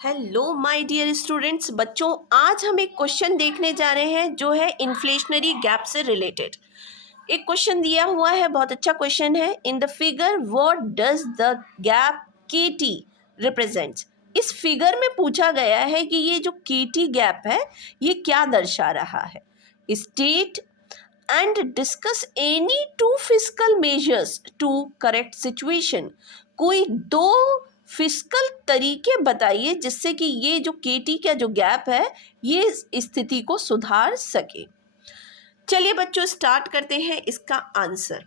Hello my dear students, बच्चों आज हम एक क्वेश्चन देखने जा रहे हैं जो है इन्फ्लेशनरी गैप से रिलेटेड। एक क्वेश्चन दिया हुआ है, बहुत अच्छा क्वेश्चन है। In the figure what does the gap KT represents. इस फिगर में पूछा गया है कि ये जो केटी गैप है ये क्या दर्शा रहा है। State and discuss any two fiscal measures to correct situation. कोई दो फिस्कल तरीके बताइए जिससे कि ये जो केटी का जो गैप है ये स्थिति को सुधार सके। चलिए बच्चों स्टार्ट करते हैं इसका आंसर।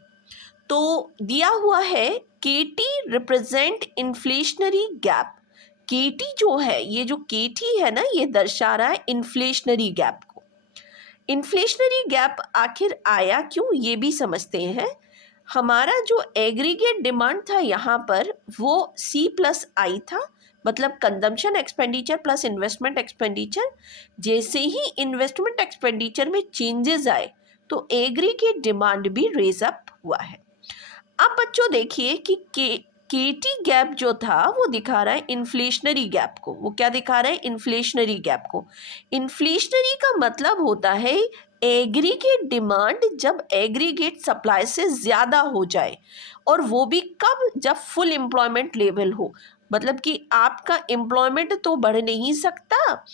तो दिया हुआ है केटी रिप्रेजेंट इन्फ्लेशनरी गैप। केटी जो है, ये जो केटी है ना, ये दर्शा रहा है इन्फ्लेशनरी गैप को। इन्फ्लेशनरी गैप आखिर आया क्यों ये भी समझते हैं। हमारा जो एग्रीगेट डिमांड था यहाँ पर वो C+I था, मतलब consumption expenditure plus investment expenditure. जैसे ही इन्वेस्टमेंट एक्सपेंडिचर में चेंजेस आए तो एग्रीगेट डिमांड भी रेज अप हुआ है। अब बच्चों देखिए कि केटी गैप जो था वो दिखा रहा है इन्फ्लेशनरी गैप को। वो क्या दिखा रहा है? इन्फ्लेशनरी गैप को। इन्फ्लेशनरी का मतलब होता है एग्रीगेट डिमांड जब एग्रीगेट सप्लाई से ज़्यादा हो जाए, और वो भी कब? जब फुल एम्प्लॉयमेंट लेवल हो। मतलब कि आपका एम्प्लॉयमेंट तो बढ़ नहीं सकता,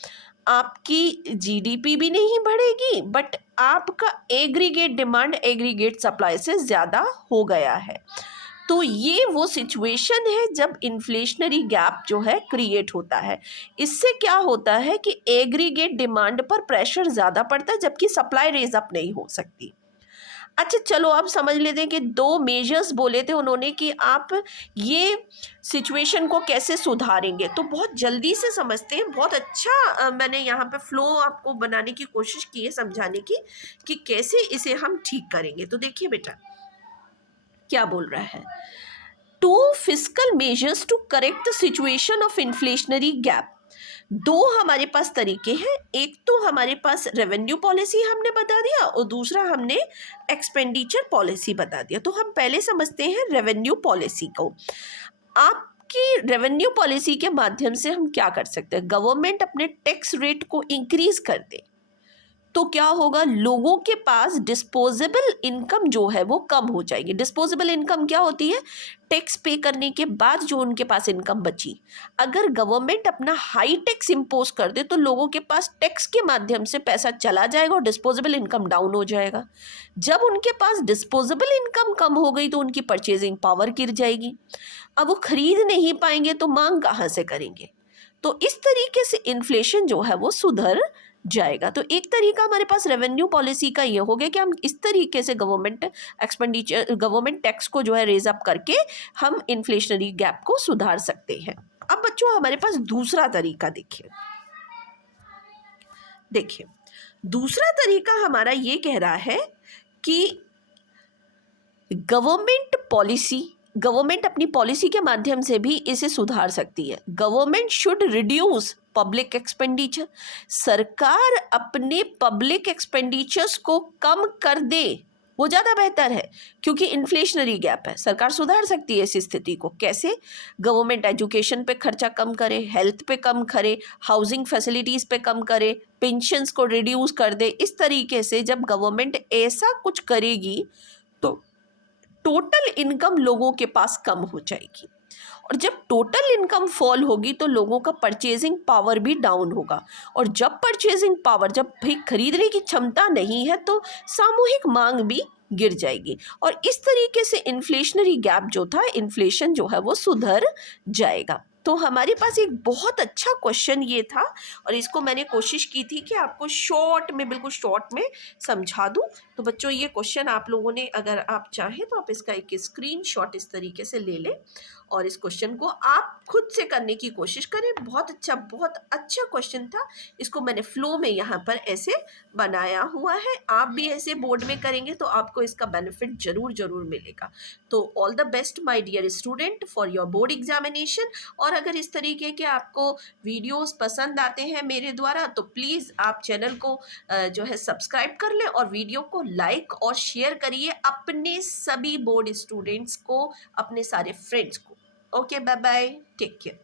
आपकी जीडीपी भी नहीं बढ़ेगी, बट आपका एग्रीगेट डिमांड एग्रीगेट सप्लाई से ज़्यादा हो गया है। तो ये वो सिचुएशन है जब इन्फ्लेशनरी गैप जो है क्रिएट होता है। इससे क्या होता है कि एग्रीगेट डिमांड पर प्रेशर ज़्यादा पड़ता है जबकि सप्लाई रेज अप नहीं हो सकती। अच्छा चलो अब समझ लेते हैं कि दो मेजर्स बोले थे उन्होंने कि आप ये सिचुएशन को कैसे सुधारेंगे। तो बहुत जल्दी से समझते हैं। बहुत अच्छा मैंने यहाँ पे फ्लो आपको बनाने की कोशिश की है, समझाने की कि कैसे इसे हम ठीक करेंगे। तो देखिए बेटा क्या बोल रहा है। Two fiscal measures to correct the situation of inflationary gap. दो हमारे पास तरीके हैं। एक तो हमारे पास रेवेन्यू पॉलिसी हमने बता दिया और दूसरा हमने एक्सपेंडिचर पॉलिसी बता दिया। तो हम पहले समझते हैं रेवेन्यू पॉलिसी को। आपकी रेवेन्यू पॉलिसी के माध्यम से हम क्या कर सकते हैं? गवर्नमेंट अपने टैक्स रेट को इंक्रीज कर दे तो क्या होगा? लोगों के पास डिस्पोजेबल इनकम जो है वो कम हो जाएगी। डिस्पोजेबल इनकम क्या होती है? टैक्स पे करने के बाद जो उनके पास इनकम बची। अगर गवर्नमेंट अपना हाई टैक्स इम्पोज कर दे तो लोगों के पास टैक्स के माध्यम से पैसा चला जाएगा और डिस्पोजेबल इनकम डाउन हो जाएगा। जब उनके पास डिस्पोजेबल इनकम कम हो गई तो उनकी परचेजिंग पावर गिर जाएगी। अब वो खरीद नहीं पाएंगे तो मांग कहाँ से करेंगे? तो इस तरीके से इन्फ्लेशन जो है वो सुधर जाएगा। तो एक तरीका हमारे पास रेवेन्यू पॉलिसी का ये हो गया कि हम इस तरीके से गवर्नमेंट एक्सपेंडिचर, गवर्नमेंट टैक्स को जो है रेज अप करके हम इन्फ्लेशनरी गैप को सुधार सकते हैं। अब बच्चों हमारे पास दूसरा तरीका देखिए। देखिए दूसरा तरीका हमारा ये कह रहा है कि गवर्नमेंट अपनी पॉलिसी के माध्यम से भी इसे सुधार सकती है। Government should reduce public expenditure. सरकार अपने पब्लिक एक्सपेंडिचर्स को कम कर दे, वो ज़्यादा बेहतर है, क्योंकि इन्फ्लेशनरी गैप है। सरकार सुधार सकती है इस स्थिति को। कैसे? गवर्नमेंट एजुकेशन पे खर्चा कम करे, हेल्थ पे कम करे, हाउसिंग फैसिलिटीज़ पे कम करे, पेंशन्स को रिड्यूस कर दे। इस तरीके से जब गवर्नमेंट ऐसा कुछ करेगी तो टोटल इनकम लोगों के पास कम हो जाएगी, और जब टोटल इनकम फॉल होगी तो लोगों का परचेजिंग पावर भी डाउन होगा, और जब परचेजिंग पावर, जब भी खरीदने की क्षमता नहीं है तो सामूहिक मांग भी गिर जाएगी, और इस तरीके से इन्फ्लेशनरी गैप जो था, इन्फ्लेशन जो है वो सुधर जाएगा। तो हमारे पास एक बहुत अच्छा क्वेश्चन ये था, और इसको मैंने कोशिश की थी कि आपको शॉर्ट में, बिल्कुल शॉर्ट में समझा दूं। तो बच्चों ये क्वेश्चन आप लोगों ने, अगर आप चाहें तो आप इसका एक स्क्रीनशॉट इस तरीके से ले लें और इस क्वेश्चन को आप खुद से करने की कोशिश करें। बहुत अच्छा क्वेश्चन था। इसको मैंने फ्लो में यहाँ पर ऐसे बनाया हुआ है। आप भी ऐसे बोर्ड में करेंगे तो आपको इसका बेनिफिट जरूर मिलेगा। तो all the best my dear student for your board examination. और अगर इस तरीके के आपको वीडियोस पसंद आते हैं मेरे द्वारा तो प्लीज़ आप चैनल को जो है सब्सक्राइब कर लें और वीडियो को लाइक और शेयर करिए अपने सभी बोर्ड स्टूडेंट्स को, अपने सारे फ्रेंड्स को। Okay, bye bye, take care.